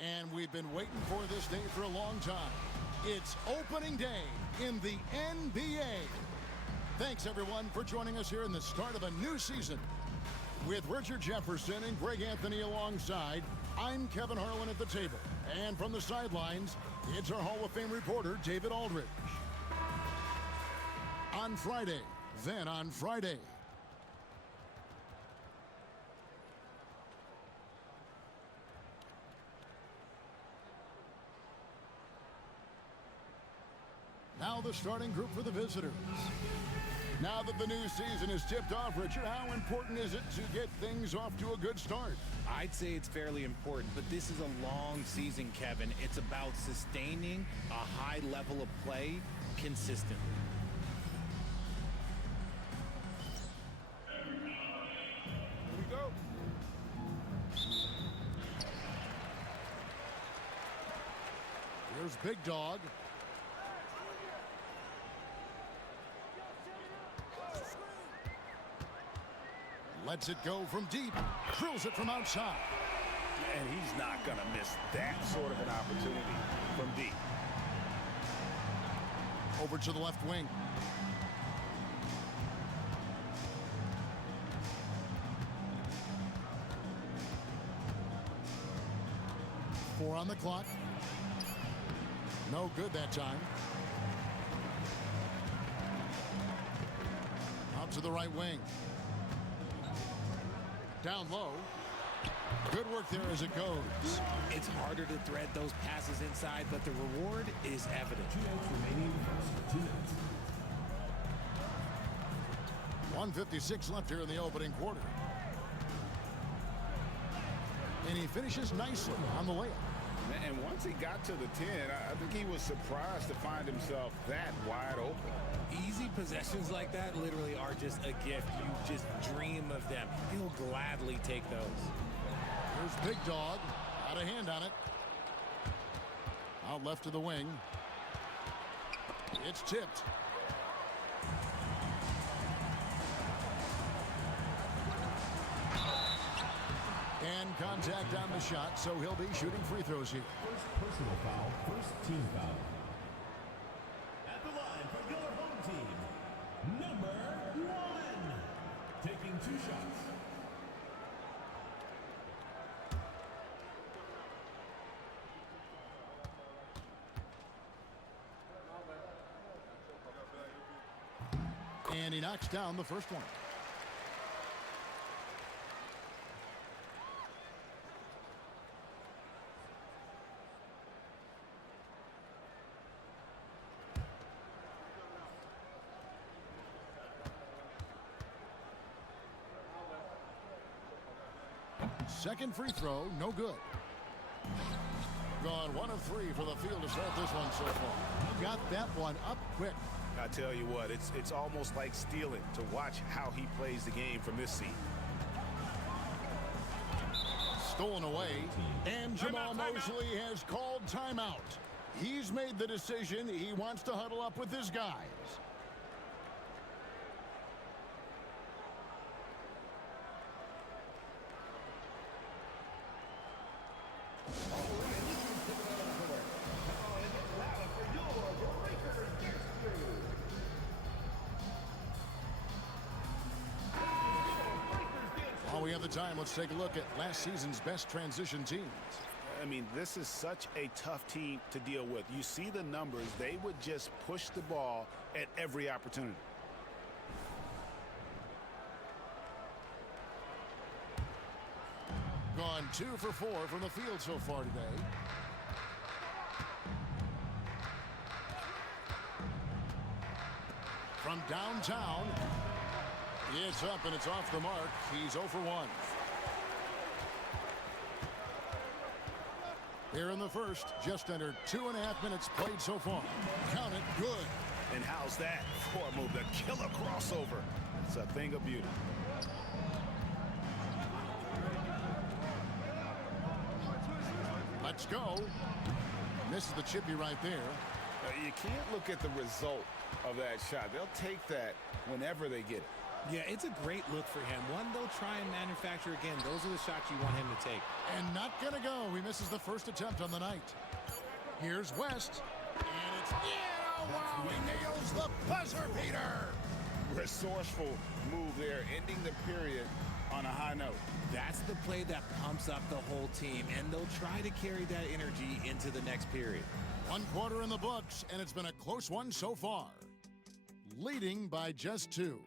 And we've been waiting for this day for a long time. It's opening day in the NBA. Thanks, everyone, for joining us here in the start of a new season. With Richard Jefferson and Greg Anthony alongside, I'm Kevin Harlan at the table. And from the sidelines, it's our Hall of Fame reporter, David Aldridge. On Friday, then on Friday. Now the starting group for the visitors. Now that the new season is tipped off, Richard, how important is it to get things off to a good start? I'd say it's fairly important, but this is a long season, Kevin. It's about sustaining a high level of play consistently. Here we go. Here's Big Dog. Lets it go from deep. Drills it from outside. And he's not going to miss that sort of an opportunity from deep. Over to the left wing. Four on the clock. No good that time. Out to the right wing. Down low. Good work there as it goes. It's harder to thread those passes inside, but the reward is evident. 2 minutes remaining first. 2 minutes. 1:56 left here in the opening quarter. And he finishes nicely on the layup. And once he got to the 10, I think he was surprised to find himself that wide open. Easy possessions like that literally are just a gift. You just dream of them. He'll gladly take those. Here's Big Dog. Got a hand on it. Out left to the wing. It's tipped. And contact on the shot, so he'll be shooting free throws here. First personal foul, first team foul. At the line for your home team, number 1. Taking 2 shots. And he knocks down the first one. Second free throw, no good. Gone 1 of 3 for the field to start this one so far. He got that one up quick. I tell you what, it's almost like stealing to watch how he plays the game from this seat. Stolen away, and Jamal Mosley has called timeout. He's made the decision. He wants to huddle up with his guys. While we have the time, let's take a look at last season's best transition teams. I mean, this is such a tough team to deal with. You see the numbers. They would just push the ball at every opportunity. Gone 2 for 4 from the field so far today. From downtown, it's up and it's off the mark. He's 0 for 1. Here in the first, just under 2.5 minutes played so far. Count it, good. And how's that for a move? The killer crossover. It's a thing of beauty. Let's go. Misses the chippy right there. You can't look at the result of that shot. They'll take that whenever they get it. Yeah, it's a great look for him. One they'll try and manufacture again. Those are the shots you want him to take. And not going to go. He misses the first attempt on the night. Here's West. And it's in. Oh, wow. He nails the buzzer beater. Resourceful move there, ending the period on a high note. That's the play that pumps up the whole team, and they'll try to carry that energy into the next period. 1 quarter in the books, and it's been a close one so far. Leading by just 2.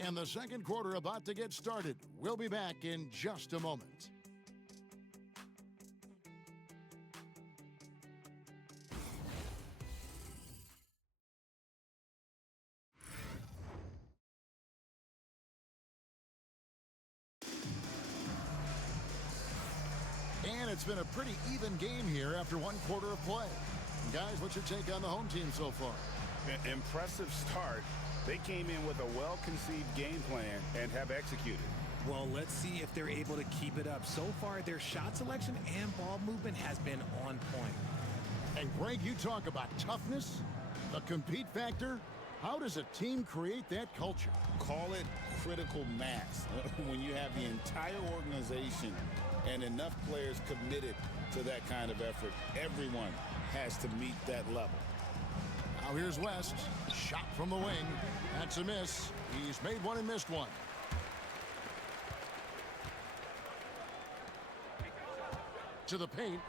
And the second quarter about to get started. We'll be back in just a moment. And it's been a pretty even game here after 1 quarter of play. Guys, what's your take on the home team so far? Impressive start. They came in with a well-conceived game plan and have executed. Well, let's see if they're able to keep it up. So far, their shot selection and ball movement has been on point. And Greg, you talk about toughness, the compete factor. How does a team create that culture? Call it critical mass. When you have the entire organization and enough players committed to that kind of effort, everyone has to meet that level. Now here's West. Shot from the wing. That's a miss. He's made one and missed one. To the paint.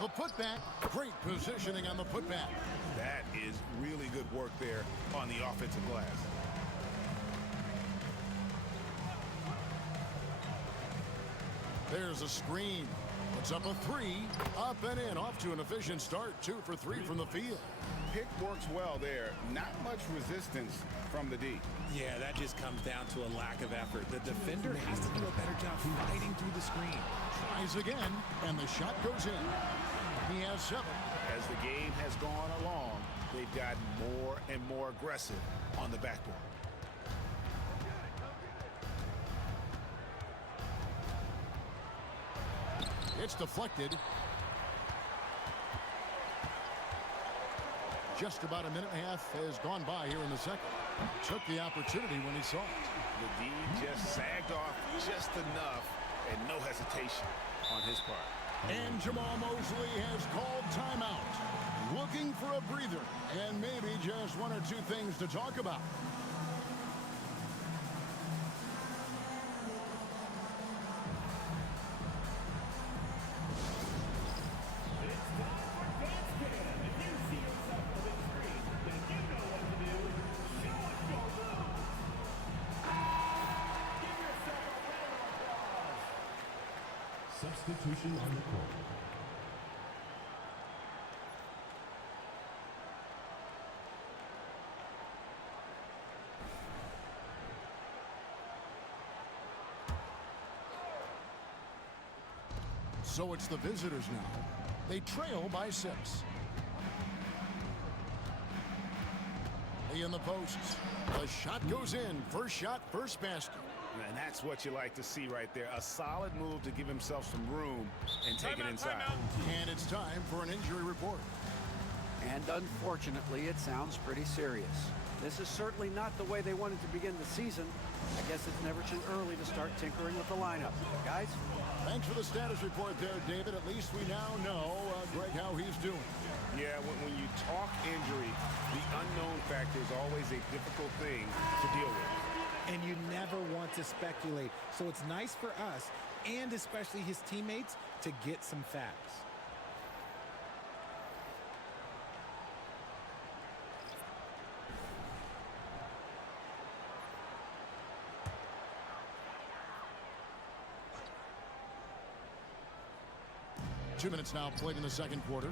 The putback. Great positioning on the putback. That is really good work there on the offensive glass. There's a screen. Puts up a 3. Up and in. Off to an efficient start. 2 for 3 from the field. Pick works well there. Not much resistance from the D. Yeah, that just comes down to a lack of effort. The defender has to do a better job fighting through the screen. Tries again, and the shot goes in. He has 7. As the game has gone along, they've gotten more and more aggressive on the backboard. It's deflected. Just about a minute and a half has gone by here in the second. Took the opportunity when he saw it. The D just sagged off just enough and no hesitation on his part. And Jamal Mosley has called timeout. Looking for a breather and maybe just 1 or 2 things to talk about. Substitution on the court. So it's the visitors now. They trail by 6. In the posts. The shot goes in. First shot, first basket. And that's what you like to see right there. A solid move to give himself some room and take it inside. And it's time for an injury report. And unfortunately, it sounds pretty serious. This is certainly not the way they wanted to begin the season. I guess it's never too early to start tinkering with the lineup. Guys? Thanks for the status report there, David. At least we now know, Greg, how he's doing. Yeah, when you talk injury, the unknown factor is always a difficult thing to deal with. And you never want to speculate. So it's nice for us, and especially his teammates, to get some facts. Two minutes now played in the second quarter.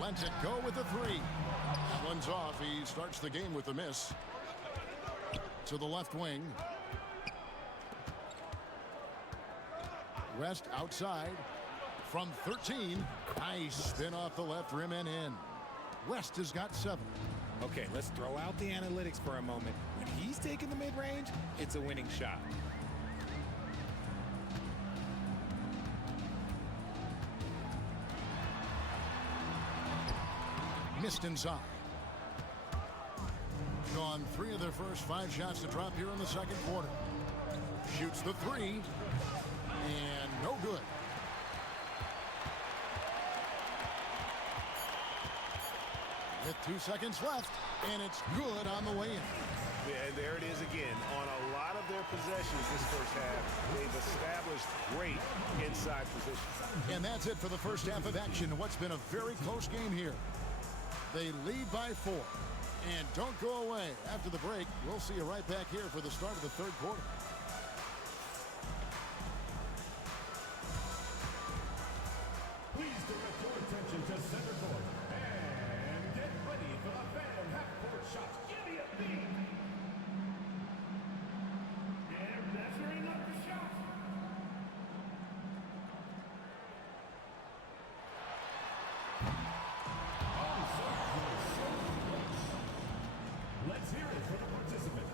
Lets it go with the 3. That one's off. He starts the game with a miss. To the left wing. West outside. From 13. Nice spin off the left rim and in. West has got 7. Okay, let's throw out the analytics for a moment. When he's taking the mid-range, it's a winning shot. Missed inside. on 3 of their first 5 shots to drop here in the second quarter. Shoots the 3. And no good. With 2 seconds left, and it's good on the way in. Yeah, and there it is again. On a lot of their possessions this first half, they've established great inside positions. And that's it for the first half of action. What's been a very close game here. They lead by 4. And don't go away. After the break, we'll see you right back here for the start of the third quarter. Please direct your attention to center court and get ready for the fan half-court shots. Give me a beat. And measuring up the shot. Let's hear it for the participant.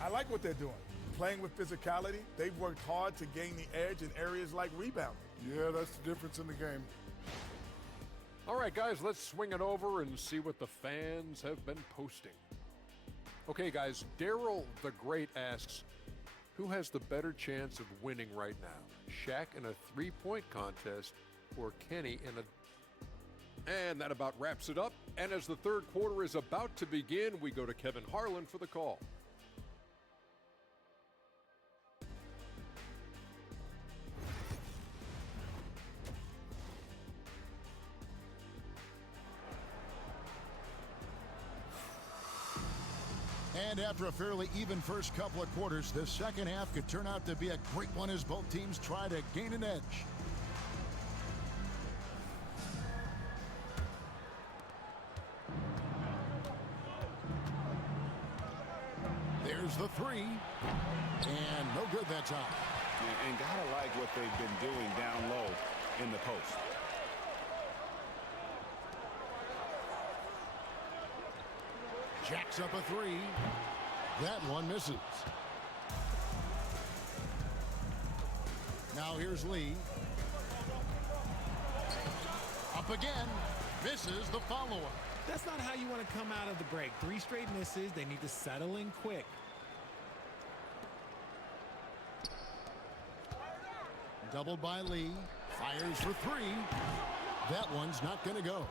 I like what they're doing. Playing with physicality, they've worked hard to gain the edge in areas like rebounding. Yeah, that's the difference in the game. All right, guys, let's swing it over and see what the fans have been posting. Okay, guys, Daryl the Great asks, who has the better chance of winning right now? Shaq in a three-point contest or Kenny in a... And that about wraps it up. And as the third quarter is about to begin, we go to Kevin Harlan for the call. And after a fairly even first couple of quarters, the second half could turn out to be a great one as both teams try to gain an edge. There's the 3. And no good that time. And gotta like what they've been doing down low in the post. Jacks up a 3. That one misses. Now here's Lee. Up again. Misses the follow-up. That's not how you want to come out of the break. 3 straight misses. They need to settle in quick. Doubled by Lee. Fires for 3. That one's not going to go.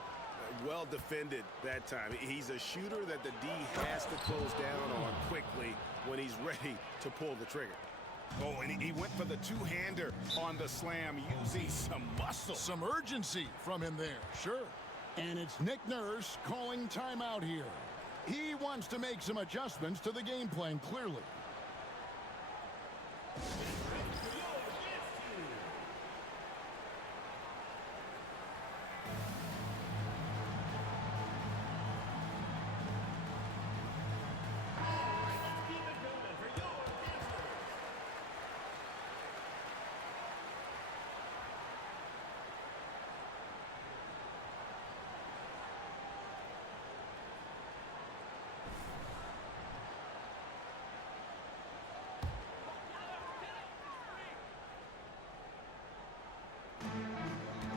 Well defended that time. He's a shooter that the D has to close down on quickly when he's ready to pull the trigger. Oh, and he went for the two-hander on the slam using some muscle. Some urgency from him there, sure. And it's Nick Nurse calling timeout here. He wants to make some adjustments to the game plan, clearly.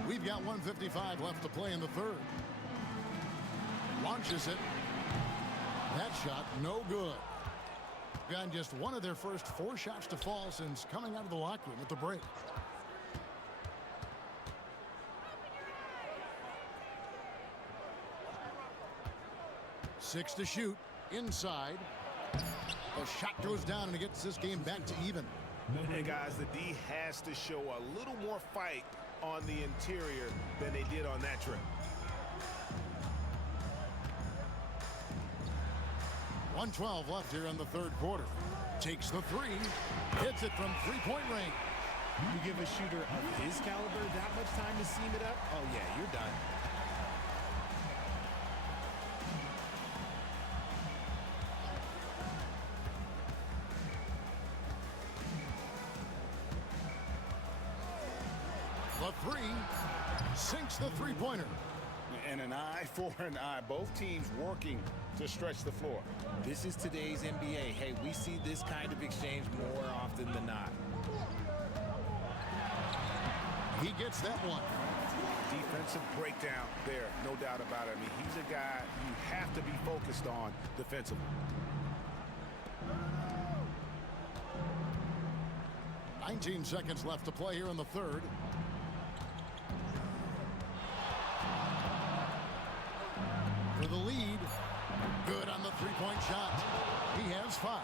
We've got 1:55 left to play in the third. Launches it. That shot, no good. Gotten just one of their first 4 shots to fall since coming out of the locker room at the break. Six to shoot. Inside. The shot goes down and it gets this game back to even. Hey, guys, the D has to show a little more fight on the interior than they did on that trip. 1:12 left here in the third quarter. Takes the 3. Hits it from 3-point range. You give a shooter of his caliber that much time to seam it up? Oh, yeah, you're done. The 3 sinks the three-pointer. And an eye for an eye. Both teams working to stretch the floor. This is today's NBA. Hey, we see this kind of exchange more often than not. He gets that one. Defensive breakdown there, no doubt about it. I mean, he's a guy you have to be focused on defensively. 19 seconds left to play here in the third. For the lead. Good on the three-point shot. He has 5.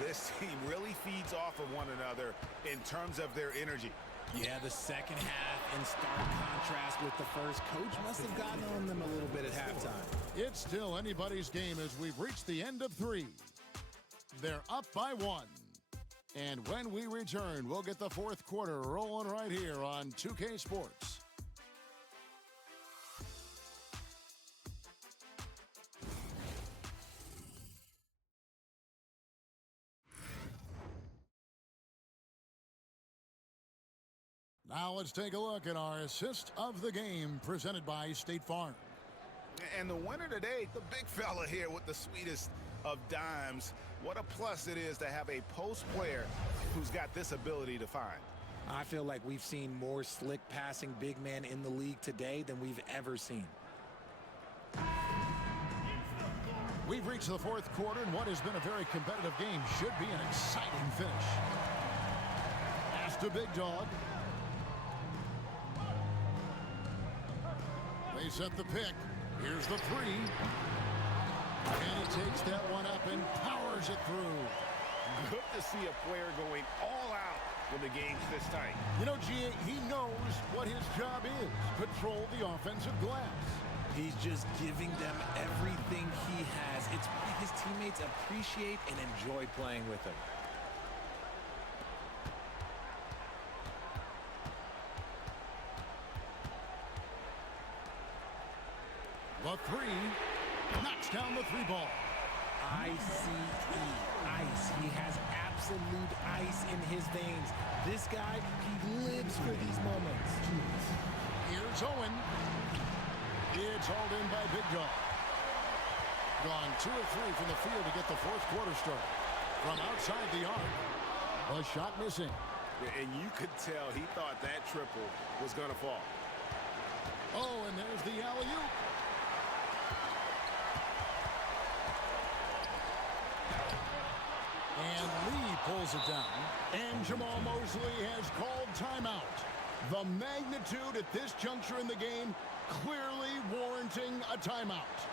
This team really feeds off of one another in terms of their energy. Yeah, the second half in stark contrast with the first. Coach must have gotten on them a little bit at halftime. It's still anybody's game as we've reached the end of 3. They're up by 1. And when we return, we'll get the fourth quarter rolling right here on 2K Sports. Now let's take a look at our assist of the game presented by State Farm. And the winner today, the big fella here with the sweetest of dimes. What a plus it is to have a post player who's got this ability to find. I feel like we've seen more slick passing big men in the league today than we've ever seen. We've reached the fourth quarter, and what has been a very competitive game should be an exciting finish. Pass to Big Dog. They set the pick. Here's the 3. And he takes that one up and powers it through. Good to see a player going all out when the game's this tight. You know, G.A., he knows what his job is. Control the offensive glass. He's just giving them everything he has. It's what his teammates appreciate and enjoy playing with him. The 3 knocks down the 3 ball. I-C-E, ice. He has absolute ice in his veins. This guy, he lives for these moments. Here's Owen. It's hauled in by Big Dog. Gone 2 of 3 from the field to get the fourth quarter started. From outside the arc, a shot missing. And you could tell he thought that triple was going to fall. Oh, and there's the alley-oop. And Lee pulls it down. And Jamal Mosley has called timeout. The magnitude at this juncture in the game clearly warranting a timeout.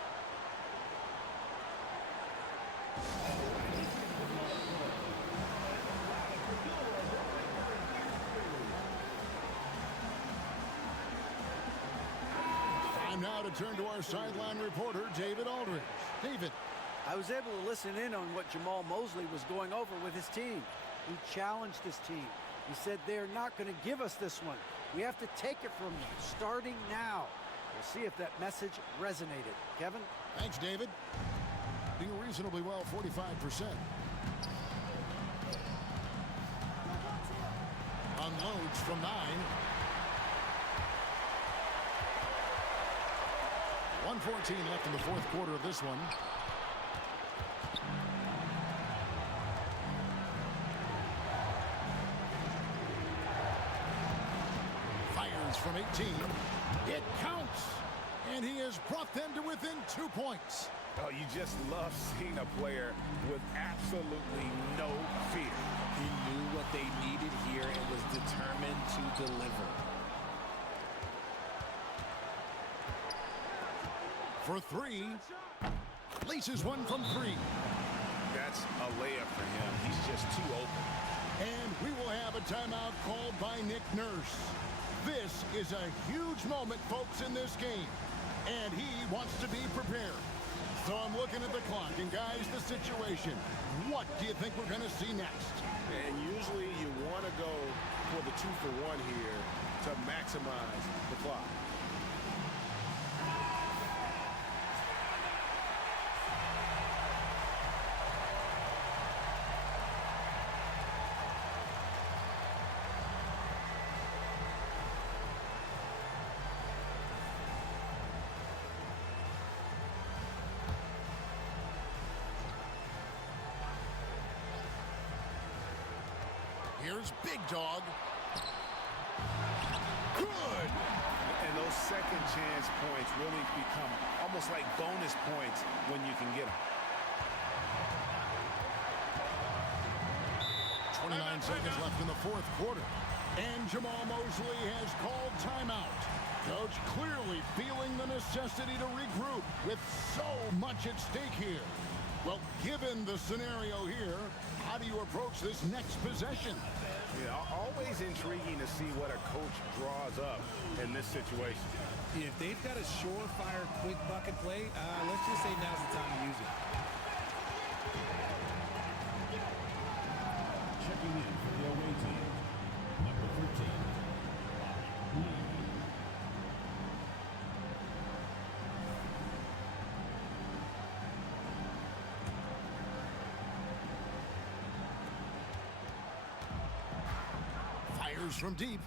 Time now to turn to our sideline reporter, David Aldridge. David. I was able to listen in on what Jamal Mosley was going over with his team. He challenged his team. He said they're not going to give us this one. We have to take it from them, starting now. We'll see if that message resonated. Kevin? Thanks, David. Doing reasonably well, 45%. Unloads from 9. 1:14 left in the fourth quarter of this one. Fires from 18. It counts. And he has brought them to within 2 points. Oh, you just love seeing a player with absolutely no fear. He knew what they needed here and was determined to deliver. For 3. Laces one from 3. That's a layup for him. He's just too open. And we will have a timeout called by Nick Nurse. This is a huge moment, folks, in this game. And he wants to be prepared. So I'm looking at the clock. And, guys, the situation. What do you think we're going to see next? And usually you want to go for the 2-for-1 here to maximize the clock. Here's Big Dog. Good. And those second chance points really become almost like bonus points when you can get them. 29 seconds left in the fourth quarter. And Jamal Mosley has called timeout. Coach clearly feeling the necessity to regroup with so much at stake here. Well, given the scenario here, how do you approach this next possession? Yeah, always intriguing to see what a coach draws up in this situation. If they've got a surefire quick bucket play, let's just say now's the time to use it. Checking in for the away team, number 13. Fires from deep.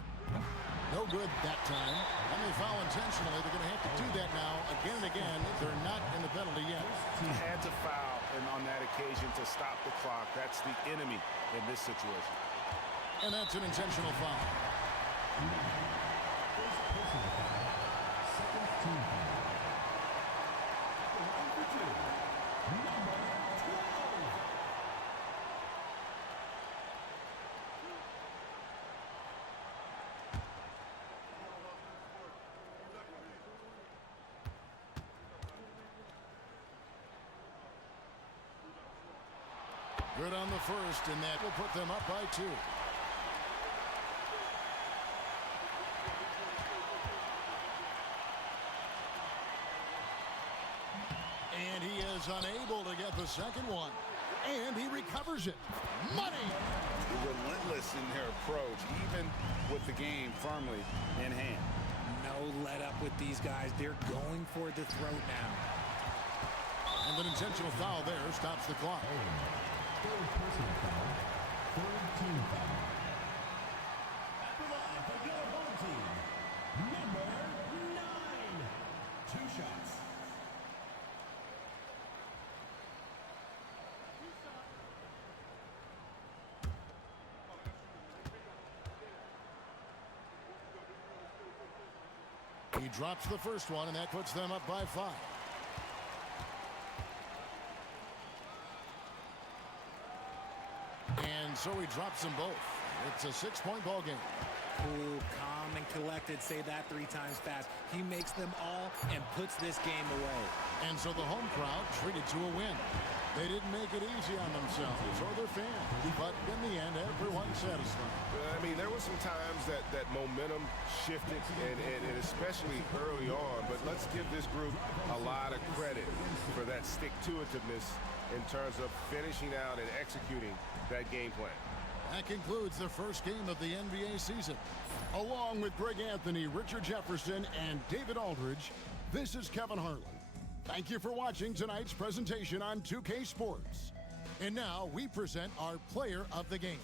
No good that time. And they foul intentionally. They're going to have to do that now again and again. They're not in the penalty yet. He had to foul and on that occasion to stop the clock. That's the enemy in this situation. And that's an intentional foul. First personal foul, second team foul. Line for two, number 12. Good on the first, and that will put them up by 2. And he is unable to get the second one. And he recovers it. Money! Relentless in their approach, even with the game firmly in hand. No let up with these guys. They're going for the throat now. And an intentional foul there stops the clock. Third personal foul, third team foul. At the line for your home team, number 9. 2 shots. He drops the first one, and that puts them up by 5. And so he drops them both. It's a 6-point ball game. Cool, calm, and collected. Say that 3 times fast. He makes them all and puts this game away. And so the home crowd treated to a win. They didn't make it easy on themselves or their fans, but in the end, everyone's satisfied. I mean, there were some times that momentum shifted, and especially early on, but let's give this group a lot of credit for that stick-to-itiveness in terms of finishing out and executing that game plan. That concludes the first game of the NBA season. Along with Greg Anthony, Richard Jefferson, and David Aldridge, this is Kevin Harlan. Thank you for watching tonight's presentation on 2K Sports. And now we present our player of the game.